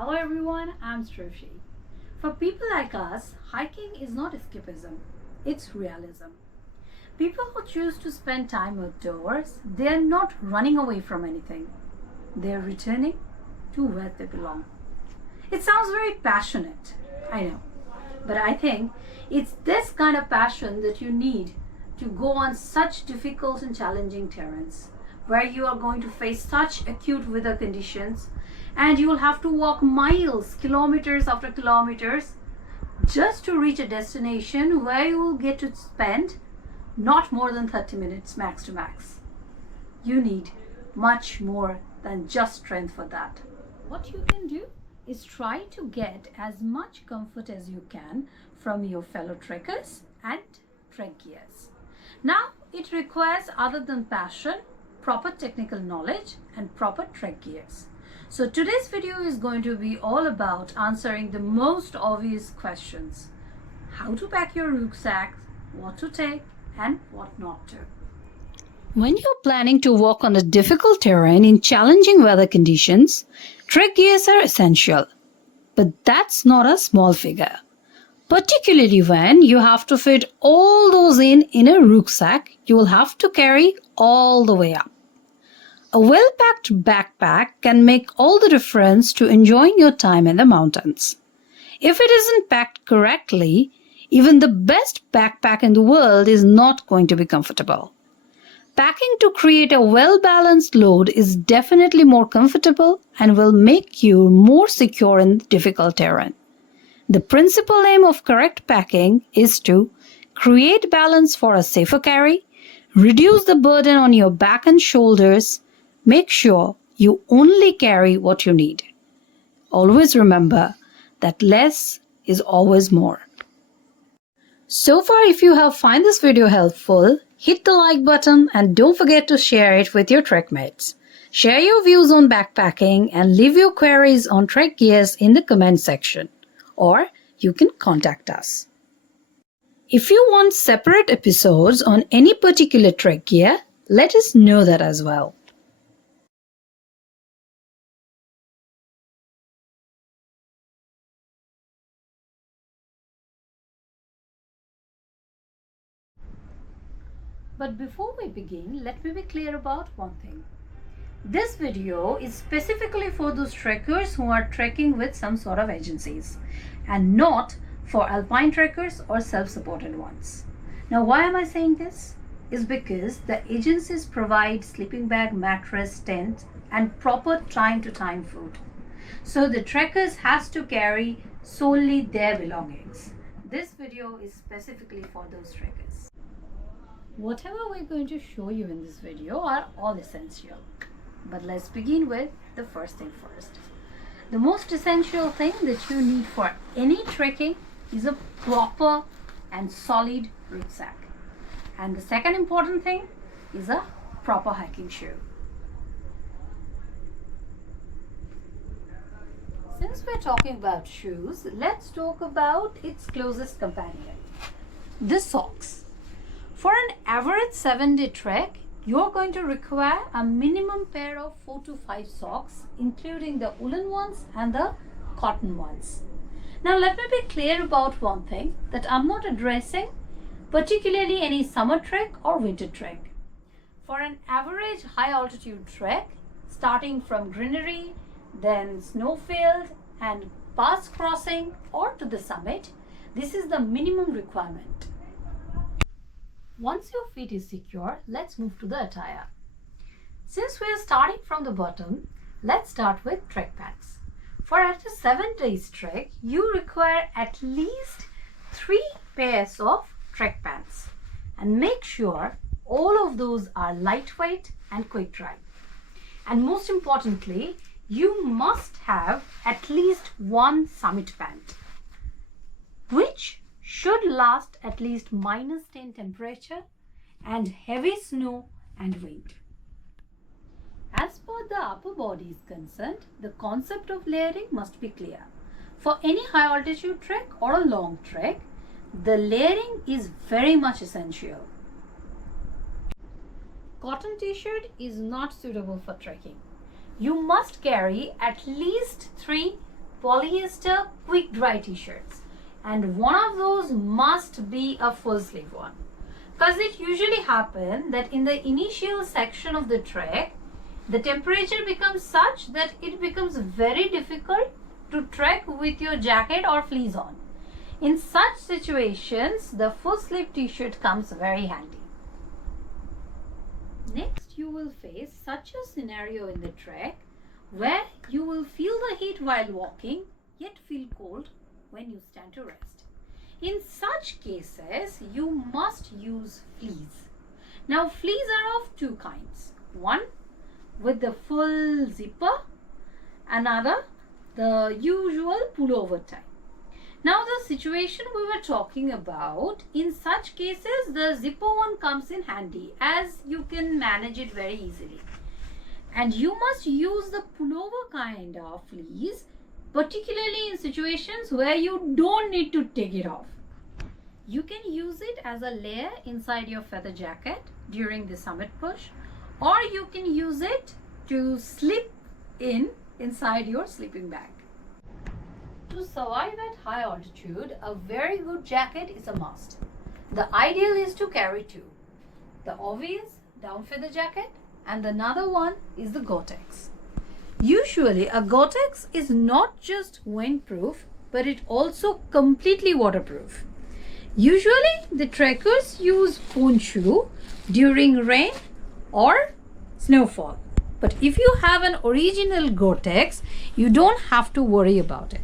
Hello everyone, I'm Srushi. For people like us, hiking is not escapism, it's realism. People who choose to spend time outdoors, they are not running away from anything. They are returning to where they belong. It sounds very passionate, I know. But I think it's this kind of passion that you need to go on such difficult and challenging terrains where you are going to face such acute weather conditions and you will have to walk miles, kilometers after kilometers just to reach a destination where you will get to spend not more than 30 minutes max to max. You need much more than just strength for that. What you can do is try to get as much comfort as you can from your fellow trekkers and trek gears. Now, it requires, other than passion, proper technical knowledge and proper trek gears. So today's video is going to be all about answering the most obvious questions. How to pack your rucksack, what to take and what not to. When you're planning to walk on a difficult terrain in challenging weather conditions, trek gears are essential. But that's not a small figure. Particularly when you have to fit all those in a rucksack you will have to carry all the way up. A well-packed backpack can make all the difference to enjoying your time in the mountains. If it isn't packed correctly, even the best backpack in the world is not going to be comfortable. Packing to create a well-balanced load is definitely more comfortable and will make you more secure in difficult terrain. The principal aim of correct packing is to create balance for a safer carry, reduce the burden on your back and shoulders, make sure you only carry what you need. Always remember that less is always more. So far, if you have found this video helpful, hit the like button and don't forget to share it with your trek mates. Share your views on backpacking and leave your queries on trek gears in the comment section. Or you can contact us. If you want separate episodes on any particular trek gear, let us know that as well. But before we begin, let me be clear about one thing. This video is specifically for those trekkers who are trekking with some sort of agencies and not for alpine trekkers or self-supported ones. Now, why am I saying this? Is because the agencies provide sleeping bag, mattress, tent and proper time-to-time food. So the trekkers has to carry solely their belongings. This video is specifically for those trekkers. Whatever we're going to show you in this video are all essential. But let's begin with the first thing first. The most essential thing that you need for any trekking is a proper and solid rucksack. And the second important thing is a proper hiking shoe. Since we're talking about shoes, let's talk about its closest companion, the socks. For an average 7-day trek, you're going to require a minimum pair of 4 to 5 socks, including the woolen ones and the cotton ones. Now let me be clear about one thing, that I'm not addressing particularly any summer trek or winter trek. For an average high altitude trek, starting from greenery, then snowfield and pass crossing or to the summit, this is the minimum requirement. Once your feet is secure, let's move to the attire. Since we are starting from the bottom, let's start with trek pants. For a 7 days trek, you require at least 3 pairs of trek pants. And make sure all of those are lightweight and quick dry. And most importantly, you must have at least one summit pant, which should last at least -10 temperature and heavy snow and wind. As per the upper body is concerned, the concept of layering must be clear. For any high altitude trek or a long trek, the layering is very much essential. Cotton t-shirt is not suitable for trekking. You must carry at least 3 polyester quick dry t-shirts, and one of those must be a full sleeve one. Because it usually happens that in the initial section of the trek, the temperature becomes such that it becomes very difficult to trek with your jacket or fleece on. In such situations, the full sleeve t-shirt comes very handy. Next, you will face such a scenario in the trek where you will feel the heat while walking, yet feel cold when you stand to rest. In such cases, you must use fleece. Now, fleece are of two kinds. One with the full zipper, another the usual pullover type. Now, the situation we were talking about, in such cases, the zipper one comes in handy as you can manage it very easily. And you must use the pullover kind of fleece, particularly in situations where you don't need to take it off. You can use it as a layer inside your feather jacket during the summit push, or you can use it to slip inside your sleeping bag. To survive at high altitude, a very good jacket is a must. The ideal is to carry two. The obvious down feather jacket, and another one is the Gore-Tex. Usually a Gore-Tex is not just windproof, but it also completely waterproof. Usually the trekkers use poncho during rain or snowfall. But if you have an original Gore-Tex, you don't have to worry about it.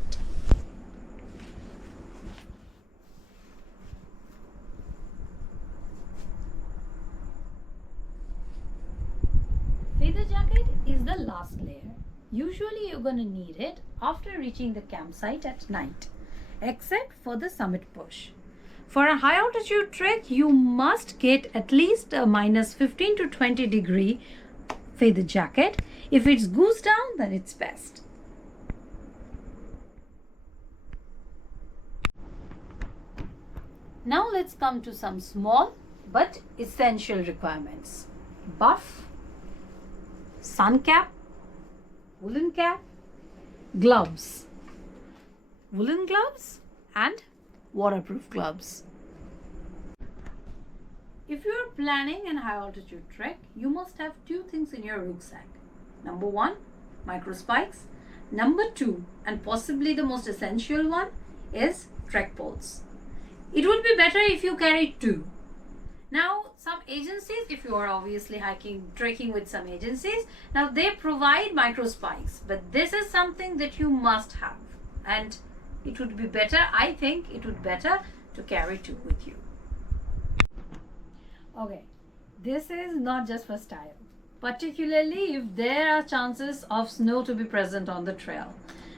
Feather jacket is the last layer. Usually you're going to need it after reaching the campsite at night, except for the summit push. For a high altitude trek, you must get at least a minus 15 to 20 degree feather jacket. If it's goose down, then it's best. Now let's come to some small but essential requirements. Buff, sun cap, woolen cap, gloves, woolen gloves and waterproof gloves. If you are planning an high altitude trek, you must have two things in your rucksack. Number one, micro spikes. Number two, and possibly the most essential one, is trek poles. It would be better if you carry two. Now, some agencies, if you are obviously trekking with some agencies, now they provide micro spikes, but this is something that you must have, and it would be better, I think it would be better to carry two with you. Okay, this is not just for style, particularly if there are chances of snow to be present on the trail,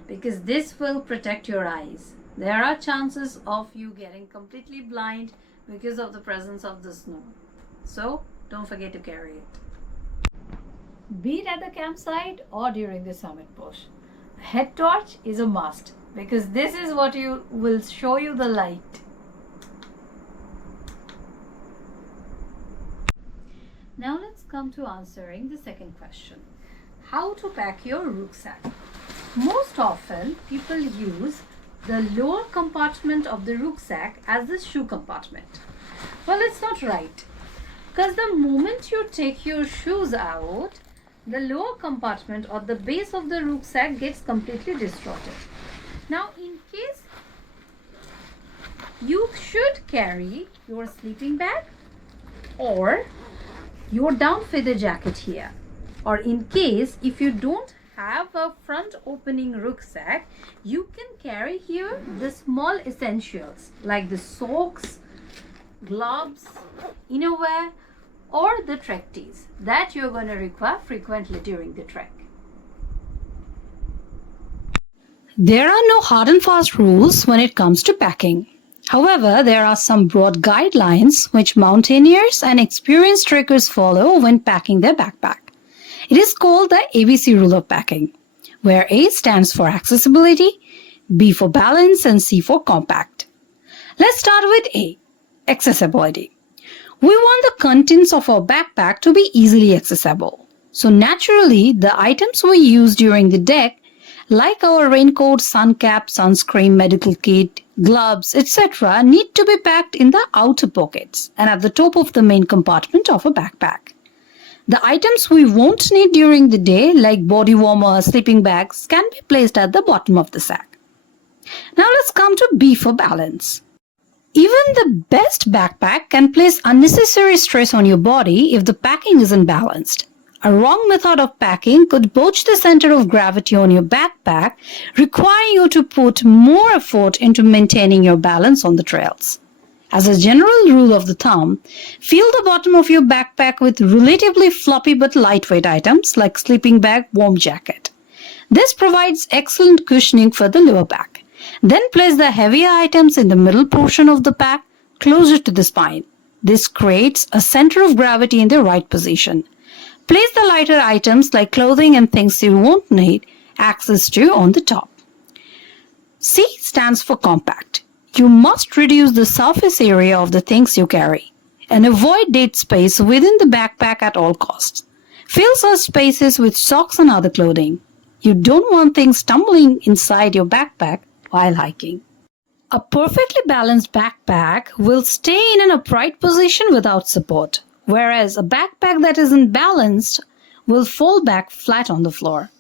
because this will protect your eyes. There are chances of you getting completely blind because of the presence of the snow. So don't forget to carry it. Be it at the campsite or during the summit push, a head torch is a must, because this is what will show you the light. Now let's come to answering the second question. How to pack your rucksack? Most often people use the lower compartment of the rucksack as the shoe compartment. Well, it's not right, because the moment you take your shoes out, the lower compartment or the base of the rucksack gets completely distorted. Now, in case you should carry your sleeping bag or your down feather jacket here, or in case if you don't have a front opening rucksack, you can carry here the small essentials like the socks, gloves, innerwear, or the trek tees that you're going to require frequently during the trek. There are no hard and fast rules when it comes to packing. However, there are some broad guidelines which mountaineers and experienced trekkers follow when packing their backpack. It is called the ABC rule of packing, where A stands for accessibility, B for balance, and C for compact. Let's start with A, accessibility. We want the contents of our backpack to be easily accessible. So naturally, the items we use during the trek like our raincoat, sun cap, sunscreen, medical kit, gloves, etc., need to be packed in the outer pockets and at the top of the main compartment of a backpack. The items we won't need during the day, like body warmer, sleeping bags, can be placed at the bottom of the sack. Now let's come to B for balance. Even the best backpack can place unnecessary stress on your body if the packing isn't balanced. A wrong method of packing could poach the center of gravity on your backpack, requiring you to put more effort into maintaining your balance on the trails. As a general rule of the thumb, fill the bottom of your backpack with relatively floppy but lightweight items like sleeping bag, warm jacket. This provides excellent cushioning for the lower back. Then place the heavier items in the middle portion of the pack, closer to the spine. This creates a center of gravity in the right position. Place the lighter items like clothing and things you won't need access to on the top. C stands for compact. You must reduce the surface area of the things you carry and avoid dead space within the backpack at all costs. Fill such spaces with socks and other clothing. You don't want things tumbling inside your backpack while hiking. A perfectly balanced backpack will stay in an upright position without support, whereas a backpack that isn't balanced will fall back flat on the floor.